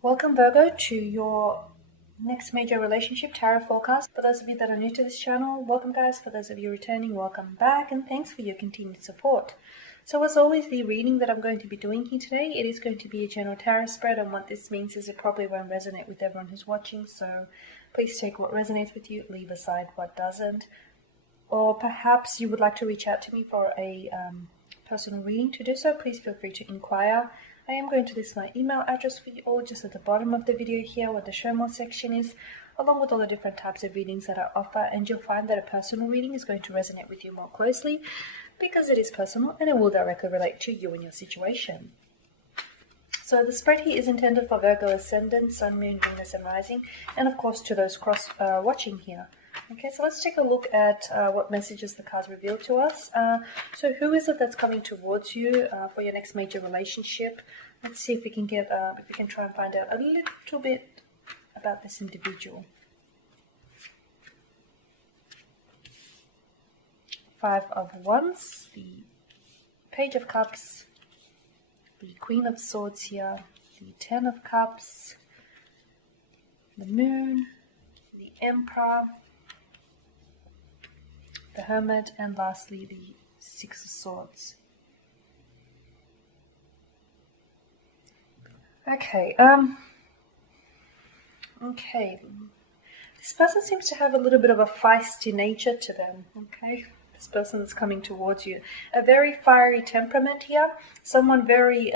Welcome, Virgo, to your next major relationship tarot forecast. For those of you that are new to this channel, welcome, guys. For those of you returning, welcome back, and thanks for your continued support. So as always, the reading that I'm going to be doing here today, it is going to be a general tarot spread, and what this means is it probably won't resonate with everyone who's watching, so please take what resonates with you, leave aside what doesn't. Or perhaps you would like to reach out to me for a personal reading. To do so, please feel free to inquire. I am going to list my email address for you all just at the bottom of the video here where the show more section is, along with all the different types of readings that I offer, and you'll find that a personal reading is going to resonate with you more closely because it is personal and it will directly relate to you and your situation. So the spread here is intended for Virgo Ascendant, Sun, Moon, Venus and Rising, and of course to those watching here. Okay, so let's take a look at what messages the cards reveal to us. So who is it that's coming towards you for your next major relationship? Let's see if we can get, if we can try and find out a little bit about this individual. Five of Wands, the Page of Cups, the Queen of Swords here, the Ten of Cups, the Moon, the Emperor, the Hermit, and lastly the Six of Swords. Okay, this person seems to have a little bit of a feisty nature to them, okay? This person that's coming towards you. A very fiery temperament here, someone very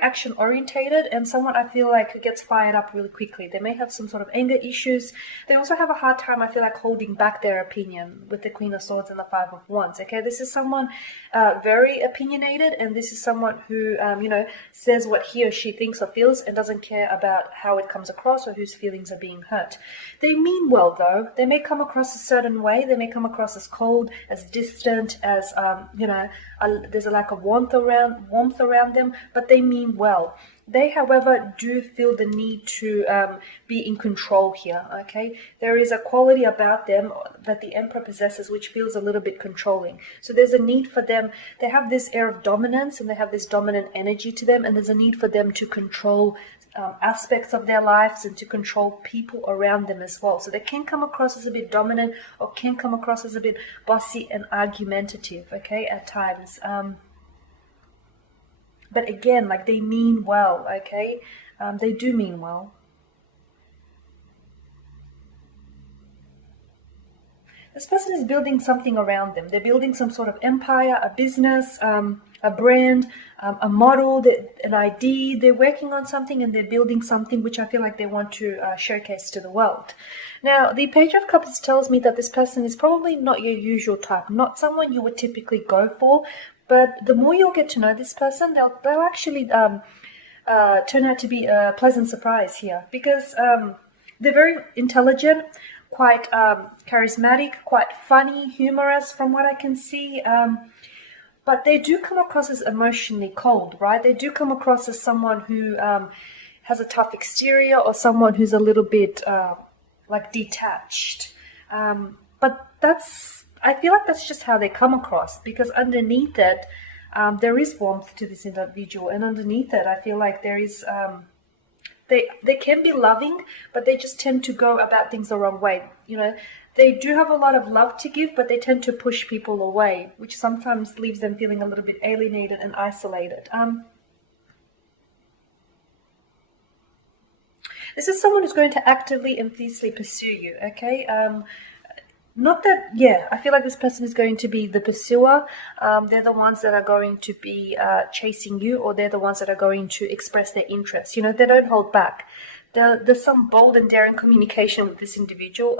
action orientated, and someone I feel like who gets fired up really quickly. They may have some sort of anger issues. They also have a hard time, I feel like, holding back their opinion with the Queen of Swords and the Five of Wands. Okay, this is someone very opinionated, and this is someone who says what he or she thinks or feels and doesn't care about how it comes across or whose feelings are being hurt. They mean well, though. They may come across a certain way. They may come across as cold, as distant, as there's a lack of warmth around them, but they mean well. They, however, do feel the need to be in control here, okay? There is a quality about them that the Emperor possesses which feels a little bit controlling. So there's a need for them. They have this air of dominance and they have this dominant energy to them, and there's a need for them to control aspects of their lives and to control people around them as well. So they can come across as a bit dominant or can come across as a bit bossy and argumentative, okay, at times. But again, like, they mean well, okay? They do mean well. This person is building something around them. They're building some sort of empire, a business, a brand, a model, an idea. They're working on something and they're building something which I feel like they want to showcase to the world. Now, the Page of Cups tells me that this person is probably not your usual type, not someone you would typically go for. But the more you'll get to know this person, they'll actually turn out to be a pleasant surprise here, because they're very intelligent, quite charismatic, quite funny, humorous from what I can see. But they do come across as emotionally cold, right? They do come across as someone who has a tough exterior, or someone who's a little bit like detached. But I feel like that's just how they come across, because underneath it, there is warmth to this individual, and underneath it, I feel like there is, they can be loving, but they just tend to go about things the wrong way. You know, they do have a lot of love to give, but they tend to push people away, which sometimes leaves them feeling a little bit alienated and isolated. This is someone who's going to actively and fiercely pursue you, okay? Not that, yeah, I feel like this person is going to be the pursuer. They're the ones that are going to be chasing you, or they're the ones that are going to express their interest. You know, they don't hold back. There's some bold and daring communication with this individual.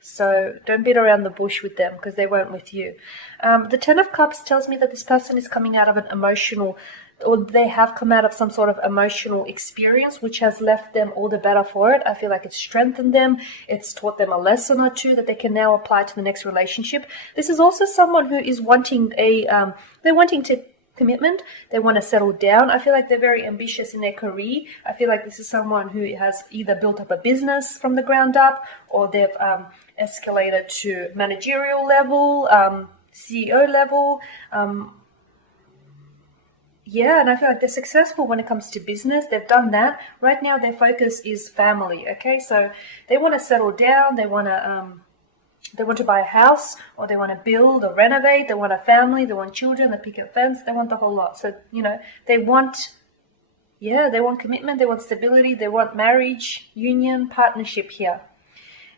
So don't beat around the bush with them, because they won't with you. The Ten of Cups tells me that this person is coming out of an emotional, or they have come out of some sort of emotional experience which has left them all the better for it. I feel like it's strengthened them. It's taught them a lesson or two that they can now apply to the next relationship. This is also someone who is wanting commitment. They want to settle down. I feel like they're very ambitious in their career. I feel like this is someone who has either built up a business from the ground up, or they've escalated to managerial level, CEO level, yeah, and I feel like they're successful when it comes to business. They've done that. Right now, their focus is family. Okay, so they want to settle down. They want to buy a house, or they want to build or renovate. They want a family. They want children. They picket fence. They want the whole lot. So they want, yeah, they want commitment. They want stability. They want marriage, union, partnership here.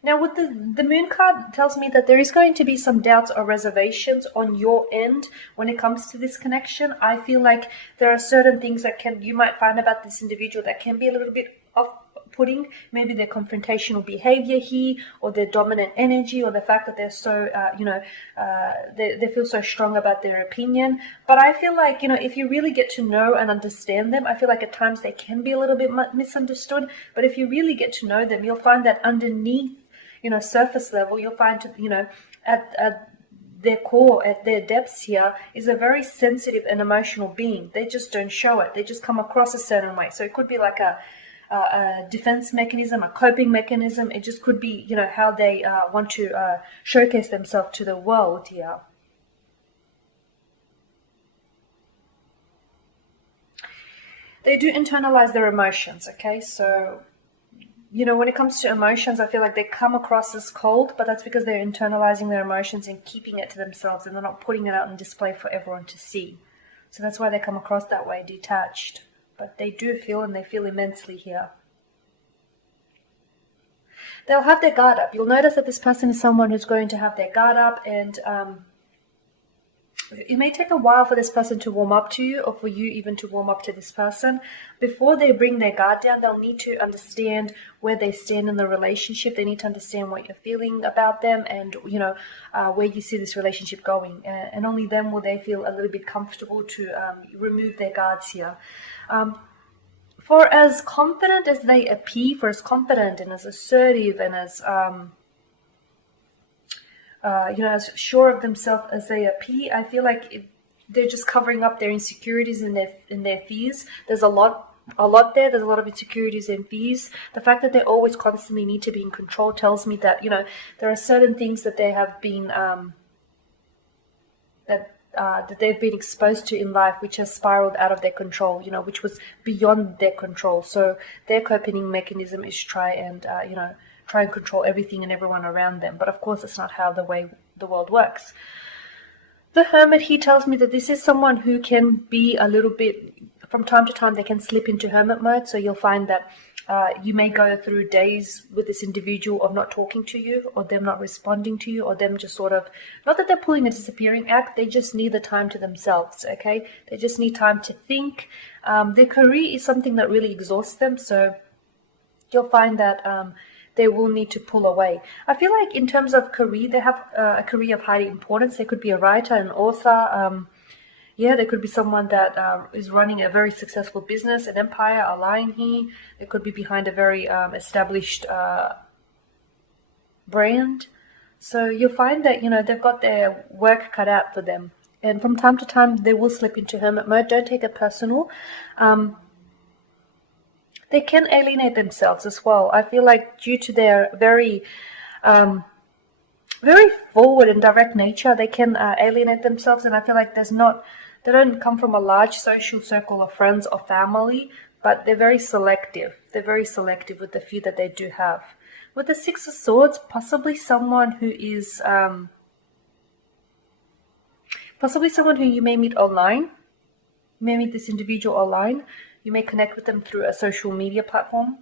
Now, with the moon card tells me that there is going to be some doubts or reservations on your end when it comes to this connection. I feel like there are certain things that you might find about this individual that can be a little bit off-putting. Maybe their confrontational behavior here, or their dominant energy, or the fact that they're so, they feel so strong about their opinion. But I feel like, if you really get to know and understand them, I feel like at times they can be a little bit misunderstood. But if you really get to know them, you'll find that underneath, surface level, you'll find, at their core, at their depths here, is a very sensitive and emotional being. They just don't show it. They just come across a certain way. So it could be like a defense mechanism, a coping mechanism. It just could be, how they want to showcase themselves to the world here. They do internalize their emotions, okay? So when it comes to emotions, I feel like they come across as cold, but that's because they're internalizing their emotions and keeping it to themselves, and they're not putting it out on display for everyone to see. So that's why they come across that way, detached. But they do feel, and they feel immensely here. They'll have their guard up. You'll notice that this person is someone who's going to have their guard up, and it may take a while for this person to warm up to you, or for you even to warm up to this person. Before they bring their guard down, they'll need to understand where they stand in the relationship. They need to understand what you're feeling about them, and where you see this relationship going. And only then will they feel a little bit comfortable to remove their guards here. For as confident as they appear, for as confident and as assertive and as as sure of themselves as they appear, I feel like they're just covering up their insecurities and their fears. There's a lot there. There's a lot of insecurities and fears. The fact that they always constantly need to be in control tells me that there are certain things that they have been that they've been exposed to in life, which has spiraled out of their control. Which was beyond their control. So their coping mechanism is try and control everything and everyone around them. But of course, it's not how the world works. The Hermit, he tells me that this is someone who can be a little bit, from time to time, they can slip into hermit mode. So you'll find that you may go through days with this individual of not talking to you, or them not responding to you, or them just sort of, not that they're pulling a disappearing act, they just need the time to themselves, okay? They just need time to think. Their career is something that really exhausts them. So you'll find that they will need to pull away. I feel like in terms of career, they have a career of high importance. They could be a writer, an author. There could be someone that is running a very successful business, an empire, a lion here. They could be behind a very established brand. So you'll find that, they've got their work cut out for them. And from time to time, they will slip into hermit mode. Don't take it personal. They can alienate themselves as well. I feel like due to their very forward and direct nature, they can alienate themselves. And I feel like they don't come from a large social circle of friends or family, but they're very selective. They're very selective with the few that they do have. With the Six of Swords, possibly someone who is, possibly someone who you may meet online. You may meet this individual online. You may connect with them through a social media platform.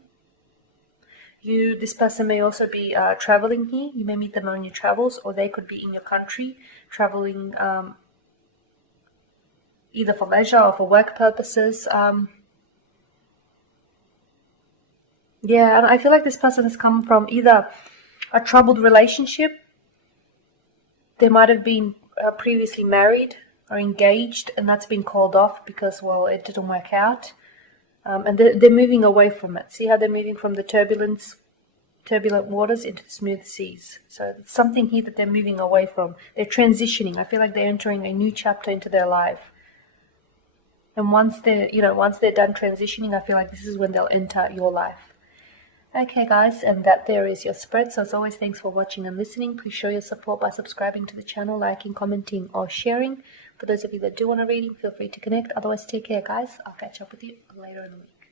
This person may also be traveling here. You may meet them on your travels, or they could be in your country, traveling either for leisure or for work purposes. And I feel like this person has come from either a troubled relationship. They might have been previously married or engaged, and that's been called off because, it didn't work out. And they're moving away from it. See how they're moving from the turbulent waters into the smooth seas. So it's something here that they're moving away from. They're transitioning. I feel like they're entering a new chapter into their life. And once they're done transitioning, I feel like this is when they'll enter your life. Okay, guys, and that there is your spread. So as always, thanks for watching and listening. Please show your support by subscribing to the channel, liking, commenting, or sharing. For those of you that do want a reading, feel free to connect. Otherwise, take care, guys. I'll catch up with you later in the week.